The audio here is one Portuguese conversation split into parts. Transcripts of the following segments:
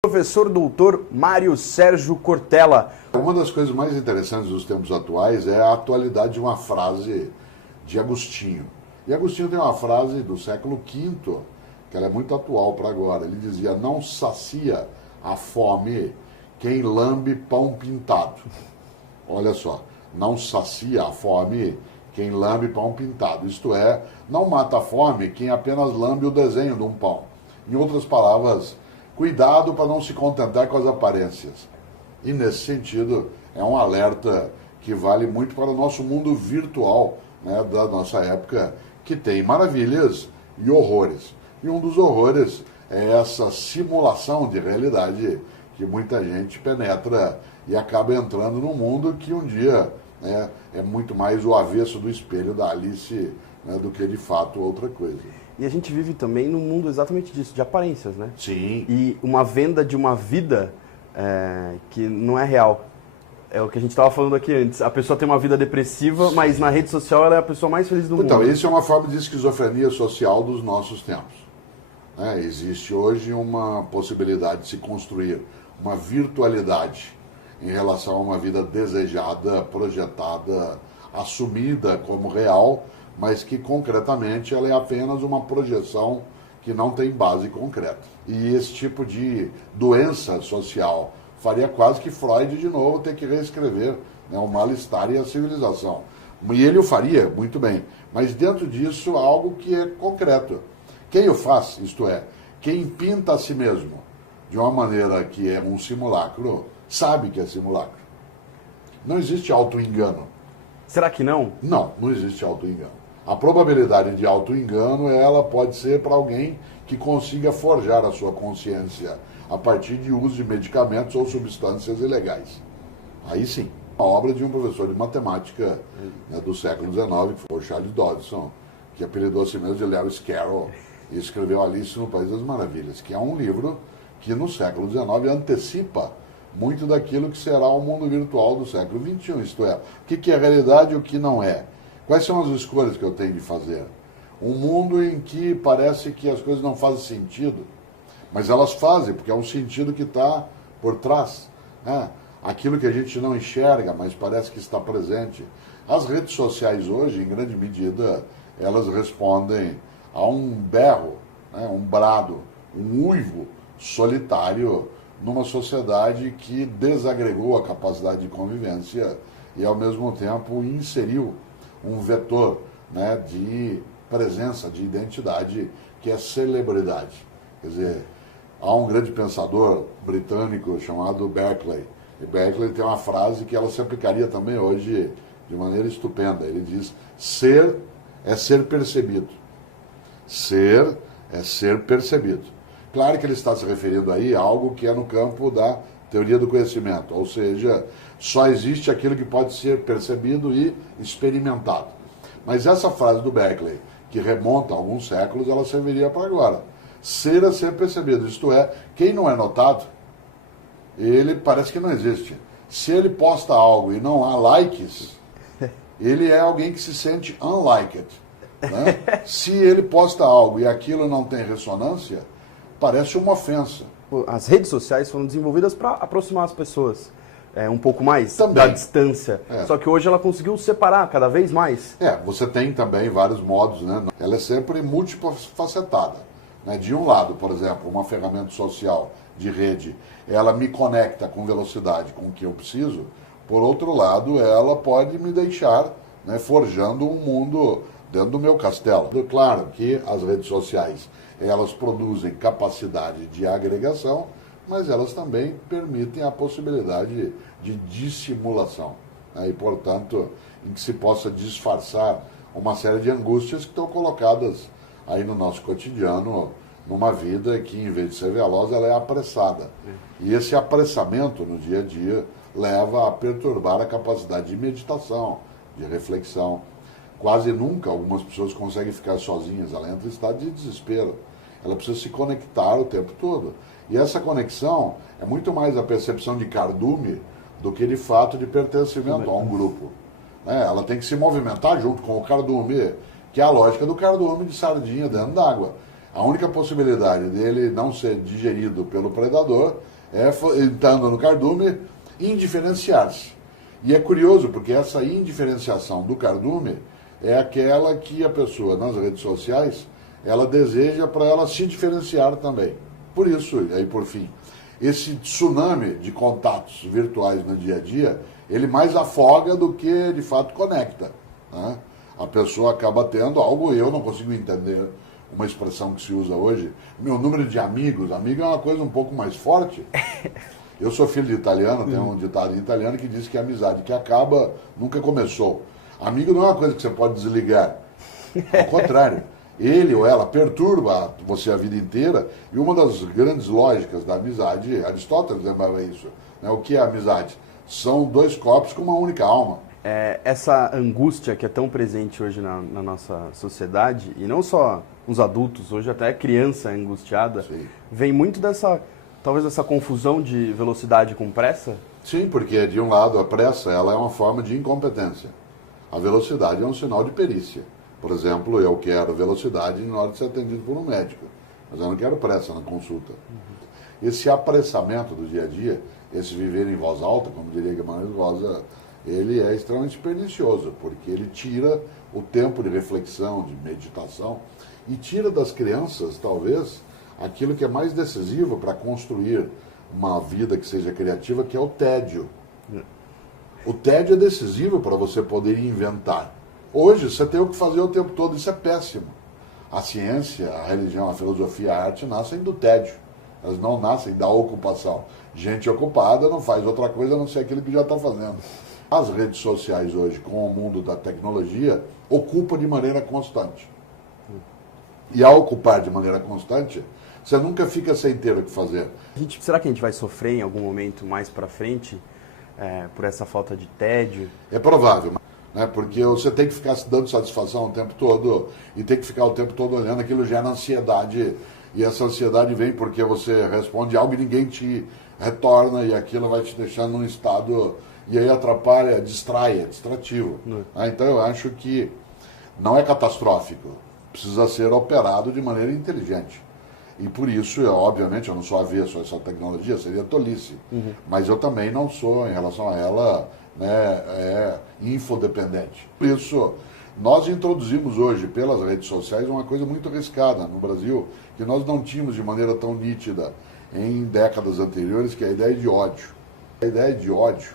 Professor doutor Mário Sérgio Cortella. Uma das coisas mais interessantes dos tempos atuais é a atualidade de uma frase de Agostinho. E Agostinho tem uma frase do século V, que ela é muito atual para agora. Ele dizia: não sacia a fome quem lambe pão pintado. Olha só, não sacia a fome quem lambe pão pintado. Isto é, não mata a fome quem apenas lambe o desenho de um pão. Em outras palavras, cuidado para não se contentar com as aparências. E nesse sentido, é um alerta que vale muito para o nosso mundo virtual, né, da nossa época, que tem maravilhas e horrores. E um dos horrores é essa simulação de realidade que muita gente penetra e acaba entrando num mundo que um dia, né, é muito mais o avesso do espelho da Alice, né, do que de fato outra coisa. E a gente vive também num mundo exatamente disso, de aparências, né? Sim. E uma venda de uma vida que não é real. É o que a gente estava falando aqui antes. A pessoa tem uma vida depressiva, sim, mas na rede social ela é a pessoa mais feliz do mundo. Então, isso é uma forma de esquizofrenia social dos nossos tempos. Existe hoje uma possibilidade de se construir uma virtualidade em relação a uma vida desejada, projetada, assumida como real, mas que concretamente ela é apenas uma projeção que não tem base concreta. E esse tipo de doença social faria quase que Freud de novo ter que reescrever, né, o mal-estar e a civilização. E ele o faria muito bem, mas dentro disso algo que é concreto. Quem o faz, isto é, quem pinta a si mesmo de uma maneira que é um simulacro, sabe que é simulacro. Não existe auto-engano. Será que não? Não, não existe auto-engano. A probabilidade de auto-engano, ela pode ser para alguém que consiga forjar a sua consciência a partir de uso de medicamentos ou substâncias ilegais. Aí sim. A obra de um professor de matemática, né, do século XIX, que foi o Charles Dodson, que apelidou a si mesmo de Lewis Carroll, e escreveu Alice no País das Maravilhas, que é um livro que no século XIX antecipa muito daquilo que será o mundo virtual do século XXI, isto é, o que é realidade e o que não é. Quais são as escolhas que eu tenho de fazer? Um mundo em que parece que as coisas não fazem sentido, mas elas fazem, porque é um sentido que está por trás, né? Aquilo que a gente não enxerga, mas parece que está presente. As redes sociais hoje, em grande medida, elas respondem a um berro, né? Um brado, um uivo solitário numa sociedade que desagregou a capacidade de convivência e, ao mesmo tempo, inseriu um vetor, né, de presença, de identidade, que é celebridade. Quer dizer, há um grande pensador britânico chamado Berkeley, e Berkeley tem uma frase que ela se aplicaria também hoje de maneira estupenda. Ele diz: ser é ser percebido. Ser é ser percebido. Claro que ele está se referindo aí a algo que é no campo da teoria do conhecimento, ou seja, só existe aquilo que pode ser percebido e experimentado. Mas essa frase do Berkeley, que remonta a alguns séculos, ela serviria para agora. Ser a ser percebido, isto é, quem não é notado, ele parece que não existe. Se ele posta algo e não há likes, ele é alguém que se sente unliked, né? Se ele posta algo e aquilo não tem ressonância, parece uma ofensa. As redes sociais foram desenvolvidas para aproximar as pessoas um pouco mais também da distância. Só que hoje ela conseguiu separar cada vez mais. Você tem também vários modos, né? Ela é sempre multifacetada, né? De um lado, por exemplo, uma ferramenta social de rede, ela me conecta com velocidade com o que eu preciso. Por outro lado, ela pode me deixar, né, forjando um mundo dentro do meu castelo. Claro que as redes sociais, elas produzem capacidade de agregação, mas elas também permitem a possibilidade de dissimulação, né? E, portanto, em que se possa disfarçar uma série de angústias que estão colocadas aí no nosso cotidiano, numa vida que, em vez de ser veloz, ela é apressada. E esse apressamento no dia a dia leva a perturbar a capacidade de meditação, de reflexão. Quase nunca algumas pessoas conseguem ficar sozinhas, ela entra em estado de desespero. Ela precisa se conectar o tempo todo. E essa conexão é muito mais a percepção de cardume do que de fato de pertencimento a um grupo. Ela tem que se movimentar junto com o cardume, que é a lógica do cardume de sardinha dentro d'água. A única possibilidade dele não ser digerido pelo predador é, entrando no cardume, indiferenciar-se. E é curioso, porque essa indiferenciação do cardume é aquela que a pessoa, nas redes sociais, ela deseja para ela se diferenciar também. Por isso, e aí por fim, esse tsunami de contatos virtuais no dia a dia, ele mais afoga do que de fato conecta, né? A pessoa acaba tendo algo, eu não consigo entender uma expressão que se usa hoje, meu número de amigos, amigo é uma coisa um pouco mais forte. Eu sou filho de italiano, tem um ditado em italiano que diz que a amizade que acaba nunca começou. Amigo não é uma coisa que você pode desligar, ao contrário. Ele ou ela perturba você a vida inteira, e uma das grandes lógicas da amizade, Aristóteles lembrava isso, né? O que é amizade? São dois corpos com uma única alma. Essa angústia que é tão presente hoje na nossa sociedade, e não só os adultos, hoje até a criança angustiada, Sim. Vem muito talvez dessa confusão de velocidade com pressa? Sim, porque de um lado a pressa ela é uma forma de incompetência. A velocidade é um sinal de perícia. Por exemplo, eu quero velocidade na hora de ser atendido por um médico, mas eu não quero pressa na consulta. Esse apressamento do dia a dia, esse viver em voz alta, como diria Guimarães Rosa, ele é extremamente pernicioso, porque ele tira o tempo de reflexão, de meditação, e tira das crianças, talvez, aquilo que é mais decisivo para construir uma vida que seja criativa, que é o tédio. O tédio é decisivo para você poder inventar. Hoje, você tem o que fazer o tempo todo, isso é péssimo. A ciência, a religião, a filosofia, a arte nascem do tédio. Elas não nascem da ocupação. Gente ocupada não faz outra coisa a não ser aquilo que já está fazendo. As redes sociais hoje, com o mundo da tecnologia, ocupam de maneira constante. E ao ocupar de maneira constante, você nunca fica sem ter o que fazer. Será que a gente vai sofrer em algum momento mais para frente por essa falta de tédio? É provável, né? Porque você tem que ficar se dando satisfação o tempo todo e tem que ficar o tempo todo olhando, aquilo gera ansiedade. E essa ansiedade vem porque você responde algo e ninguém te retorna, e aquilo vai te deixando num estado, e aí atrapalha, distrai, é distrativo. Então eu acho que não é catastrófico, precisa ser operado de maneira inteligente. E por isso, obviamente, eu não sou avesso a essa tecnologia, seria tolice. Mas eu também não sou, em relação a ela, né, infodependente. Por isso, nós introduzimos hoje, pelas redes sociais, uma coisa muito arriscada no Brasil, que nós não tínhamos de maneira tão nítida em décadas anteriores, que é a ideia de ódio. A ideia de ódio,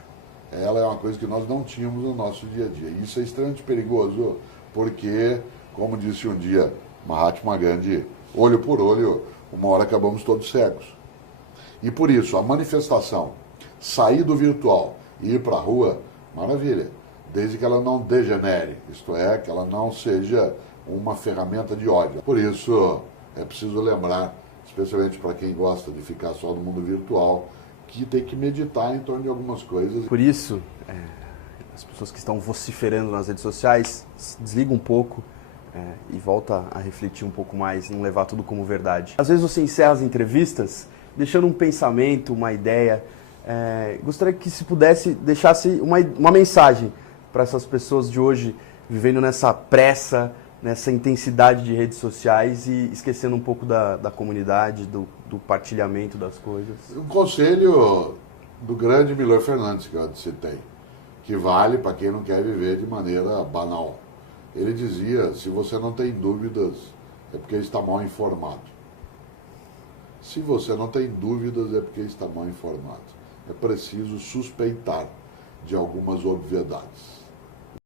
ela é uma coisa que nós não tínhamos no nosso dia a dia. E isso é extremamente perigoso, porque, como disse um dia Mahatma Gandhi, olho por olho, uma hora acabamos todos cegos. E por isso, a manifestação, sair do virtual e ir para a rua, maravilha, desde que ela não degenere, isto é, que ela não seja uma ferramenta de ódio. Por isso, é preciso lembrar, especialmente para quem gosta de ficar só no mundo virtual, que tem que meditar em torno de algumas coisas. Por isso, as pessoas que estão vociferando nas redes sociais, desliga um pouco e volta a refletir um pouco mais, não levar tudo como verdade. Às vezes você encerra as entrevistas deixando um pensamento, uma ideia. Gostaria que, se pudesse, deixasse uma mensagem para essas pessoas de hoje, vivendo nessa pressa, nessa intensidade de redes sociais e esquecendo um pouco da comunidade, do partilhamento das coisas. Um conselho do grande Milor Fernandes, que eu citei, que vale para quem não quer viver de maneira banal. Ele dizia, se você não tem dúvidas, é porque está mal informado. Se você não tem dúvidas, é porque está mal informado. É preciso suspeitar de algumas obviedades.